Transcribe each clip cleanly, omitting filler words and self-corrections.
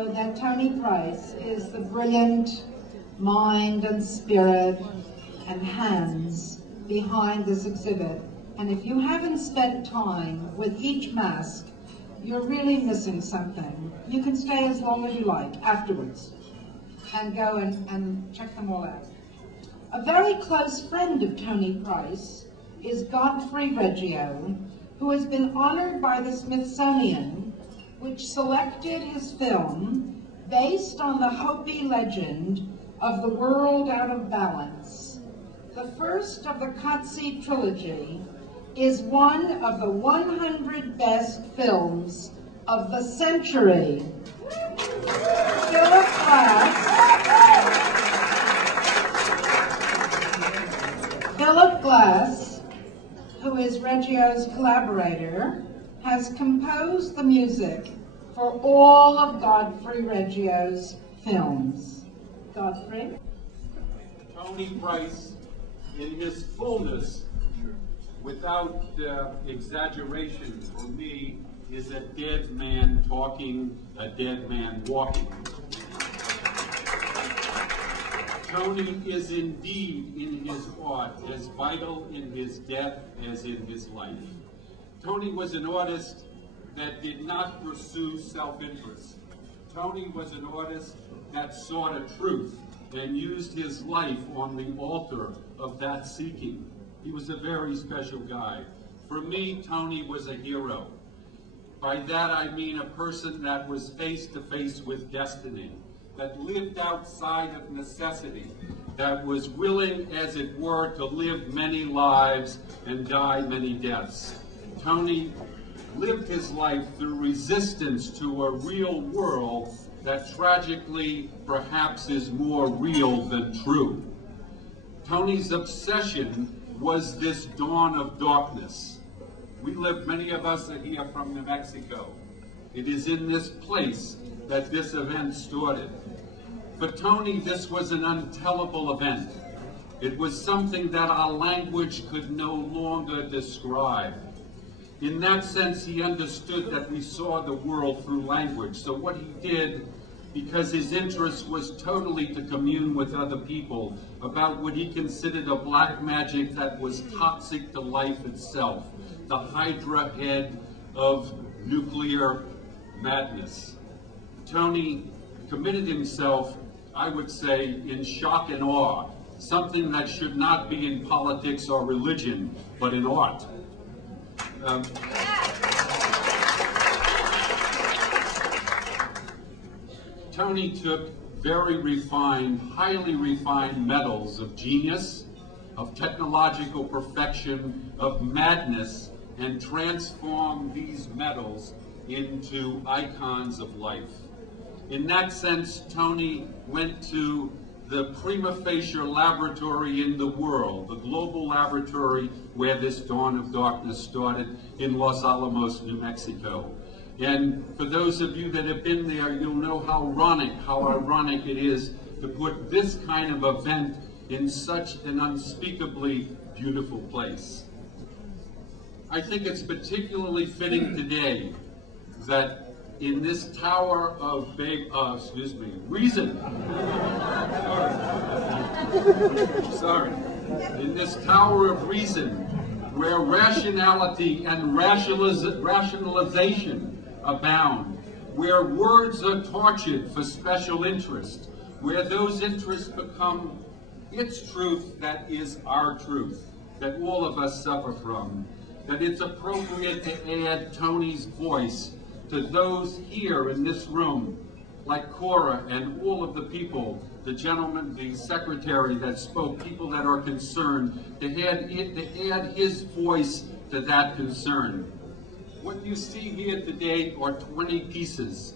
know that Tony Price is the brilliant mind and spirit and hands behind this exhibit. And if you haven't spent time with each mask, you're really missing something. You can stay as long as you like afterwards and go and check them all out. A very close friend of Tony Price is Godfrey Reggio, who has been honored by the Smithsonian, which selected his film based on the Hopi legend of the world out of balance. The first of the Kotze trilogy is one of the 100 best films of the century. Philip Glass, who is Reggio's collaborator, has composed the music for all of Godfrey Reggio's films. Godfrey? Tony Price, in his fullness, without exaggeration, for me, is a dead man talking, a dead man walking. Tony is indeed in his art as vital in his death as in his life. Tony was an artist that did not pursue self-interest. Tony was an artist that sought a truth and used his life on the altar of that seeking. He was a very special guy. For me, Tony was a hero. By that I mean a person that was face to face with destiny, that lived outside of necessity, that was willing, as it were, to live many lives and die many deaths. Tony lived his life through resistance to a real world that tragically perhaps is more real than true. Tony's obsession was this dawn of darkness. We live, many of us are here from New Mexico. It is in this place that this event started. For Tony, this was an untellable event. It was something that our language could no longer describe. In that sense, he understood that we saw the world through language. So what he did, because his interest was totally to commune with other people about what he considered a black magic that was toxic to life itself, the hydra head of nuclear madness. Tony committed himself, I would say, in shock and awe, something that should not be in politics or religion, but in art. Tony took very refined, highly refined metals of genius, of technological perfection, of madness, and transformed these metals into icons of life. In that sense, Tony went to the prima facie laboratory in the world, the global laboratory where this dawn of darkness started in Los Alamos, New Mexico. And for those of you that have been there, you'll know how ironic it is to put this kind of event in such an unspeakably beautiful place. I think it's particularly fitting today that in this tower of reason, in this tower of reason, where rationality and rationalization abound, where words are tortured for special interest, where those interests become its truth that is our truth, that all of us suffer from, that it's appropriate to add Tony's voice to those here in this room, like Cora and all of the people, the gentleman, the secretary that spoke, people that are concerned, to add his voice to that concern. What you see here today are 20 pieces.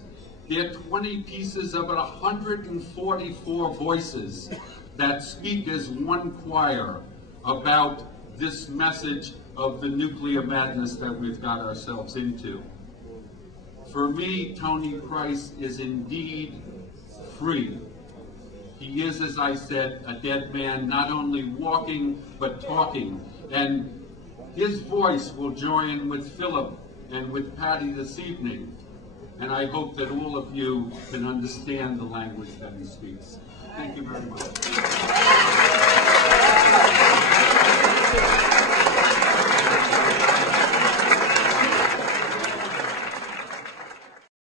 They're 20 pieces of 144 voices that speak as one choir about this message of the nuclear madness that we've got ourselves into. For me, Tony Price is indeed free. He is, as I said, a dead man, not only walking, but talking. And his voice will join with Philip and with Patty this evening and I hope that all of you can understand the language that he speaks. Thank you very much.